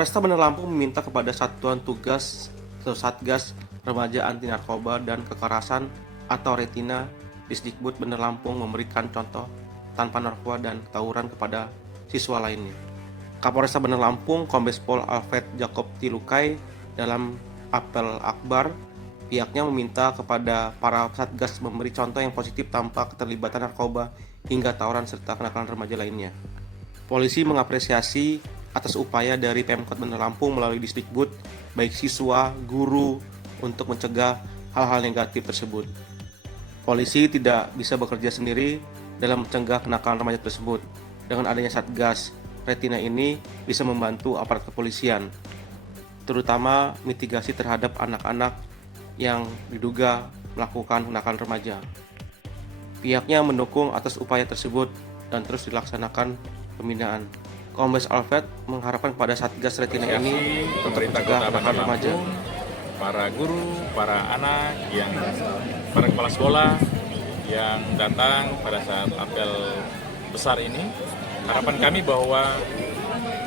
Polresta Bandar Lampung meminta kepada Satuan Tugas atau Satgas Remaja Anti Narkoba dan Kekerasan atau Retina Disdikbud Bandar Lampung memberikan contoh tanpa narkoba dan tawuran kepada siswa lainnya. Kapolresta Bandar Lampung Kombes Pol Alfred Jacob Tilukai dalam apel akbar pihaknya meminta kepada para satgas memberi contoh yang positif tanpa keterlibatan narkoba hingga tawuran serta kenakalan remaja lainnya. Polisi mengapresiasi atas upaya dari Pemkot Bandar Lampung melalui Disdikbud, baik siswa, guru, untuk mencegah hal-hal negatif tersebut. Polisi tidak bisa bekerja sendiri dalam mencegah kenakalan remaja tersebut. Dengan adanya Satgas Retina ini bisa membantu aparat kepolisian, terutama mitigasi terhadap anak-anak yang diduga melakukan kenakalan remaja. Pihaknya mendukung atas upaya tersebut dan terus dilaksanakan pembinaan. Kombes Alfred mengharapkan kepada Satgas Retina ini untuk mencegah kenakalan remaja. Para guru, para anak, para kepala sekolah yang datang pada saat apel besar ini, harapan kami bahwa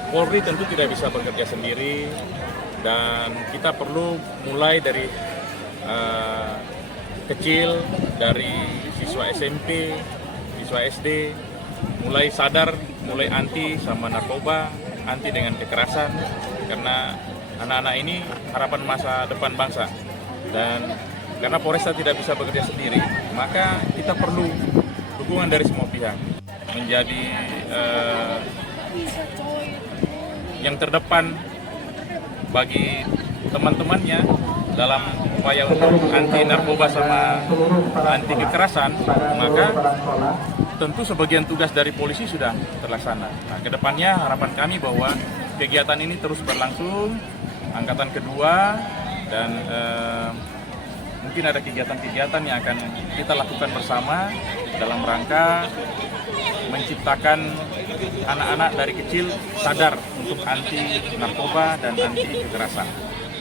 Polri tentu tidak bisa bekerja sendiri dan kita perlu mulai dari kecil, dari siswa SMP, siswa SD, mulai sadar, mulai anti sama narkoba, anti dengan kekerasan, karena anak-anak ini harapan masa depan bangsa. Dan karena Polresta tidak bisa bekerja sendiri, maka kita perlu dukungan dari semua pihak menjadi yang terdepan bagi teman-temannya dalam upaya untuk anti narkoba sama anti kekerasan. Maka tentu sebagian tugas dari polisi sudah terlaksana. Nah, kedepannya harapan kami bahwa kegiatan ini terus berlangsung, angkatan kedua, dan mungkin ada kegiatan-kegiatan yang akan kita lakukan bersama dalam rangka menciptakan anak-anak dari kecil sadar untuk anti narkoba dan anti kekerasan.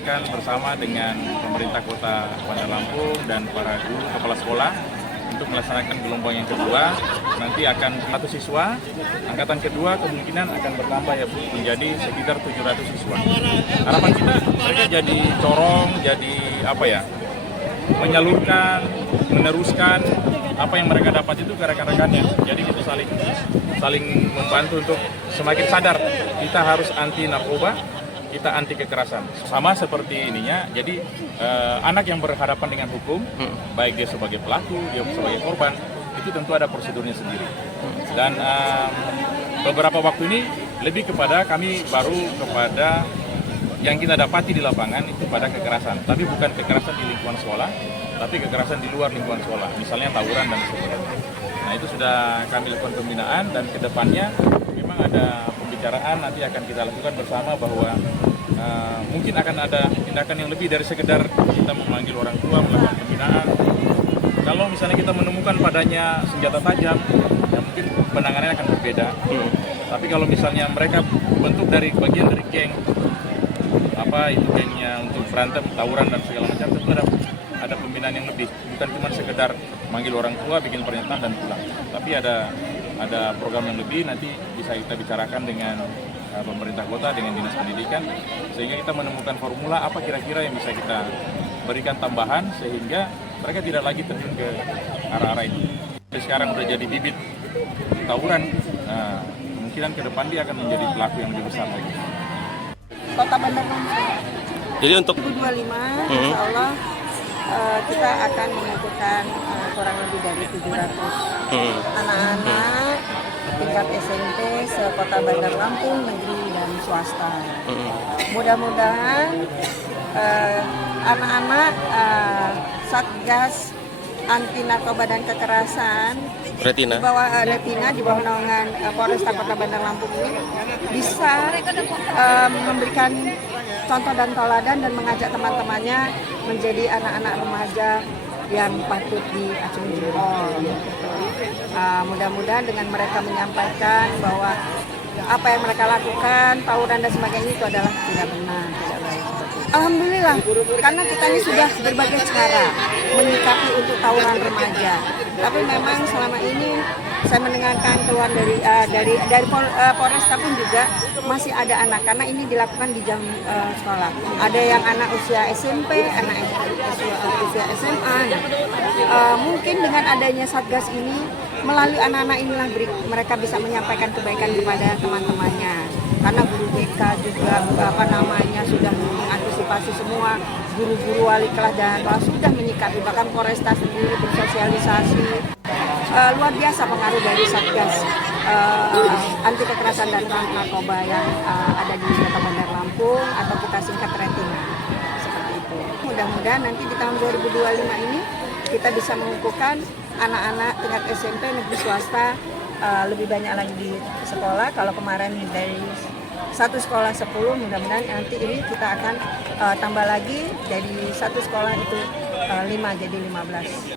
Kan bersama dengan pemerintah Kota Bandar Lampung dan para guru kepala sekolah untuk melaksanakan gelombang yang kedua. Nanti akan 100 siswa, angkatan kedua kemungkinan akan bertambah ya Bu, menjadi sekitar 700 siswa. Harapan kita mereka jadi corong, jadi menyalurkan, meneruskan apa yang mereka dapat itu ke rekan-rekannya. Jadi kita saling membantu untuk semakin sadar kita harus anti narkoba, kita anti kekerasan. Sama seperti ininya, jadi anak yang berhadapan dengan hukum, baik dia sebagai pelaku, dia sebagai korban, itu tentu ada prosedurnya sendiri. Dan beberapa waktu ini lebih kepada kami baru kepada yang kita dapati di lapangan itu pada kekerasan. Tapi bukan kekerasan di lingkungan sekolah, tapi kekerasan di luar lingkungan sekolah, misalnya tawuran dan sebagainya. Nah itu sudah kami lakukan pembinaan dan kedepannya memang ada pembicaraan nanti akan kita lakukan bersama bahwa mungkin akan ada tindakan yang lebih dari sekedar kita memanggil orang tua melakukan pembinaan. Kalau misalnya kita menemukan padanya senjata tajam, ya mungkin penanganannya akan berbeda. Tapi kalau misalnya mereka bentuk dari bagian dari geng, itu gengnya untuk berantem, tawuran dan segala macam, tentu ada pembinaan yang lebih, bukan cuma sekedar manggil orang tua, bikin pernyataan dan pulang. Tapi ada program yang lebih, nanti bisa kita bicarakan dengan pemerintah kota, dengan dinas pendidikan, sehingga kita menemukan formula apa kira-kira yang bisa kita berikan tambahan sehingga mereka tidak lagi terjun ke arah-arah itu. Sekarang udah jadi bibit tawuran, kemungkinan ke depan dia akan menjadi pelaku yang lebih besar lagi. Kota Bandar Lampung. Jadi untuk 2025, insya Allah kita akan mengumpulkan kurang lebih dari 700 anak-anak tingkat SMP se-Kota Bandar Lampung, negeri dan swasta. Mudah-mudahan anak-anak Satgas Anti Narkoba dan Kekerasan Retina di bawah naungan Polresta Kota Bandar Lampung ini bisa memberikan contoh dan teladan dan mengajak teman-temannya menjadi anak-anak remaja yang patut diacungi jempol. Mudah-mudahan dengan mereka menyampaikan bahwa apa yang mereka lakukan, tawuran dan sebagainya itu adalah tidak benar, tidak baik. Alhamdulillah, karena kita ini sudah berbagai cara menyikapi untuk tawuran remaja. Tapi memang selama ini saya mendengarkan keluhan dari Polresta pun juga masih ada anak, karena ini dilakukan di jam sekolah. Ada yang anak usia SMP, anak usia SMA. Mungkin dengan adanya Satgas ini, melalui anak-anak inilah mereka bisa menyampaikan kebaikan kepada teman-temannya. Karena guru BK juga sudah mengantisipasi semua, guru-guru wali kelas dan sudah menyikapi, bahkan Polresta sendiri bersosialisasi. Luar biasa pengaruh dari Satgas anti kekerasan dan narkoba yang ada di Kota Bandar Lampung, atau kita singkat Retina, seperti itu. Mudah-mudahan nanti di tahun 2025 ini kita bisa mengukuhkan anak-anak tingkat SMP negeri swasta lebih banyak lagi di sekolah. Kalau kemarin dari satu sekolah 10, mudah-mudahan nanti ini kita akan tambah lagi, dari satu sekolah itu 5 jadi 15.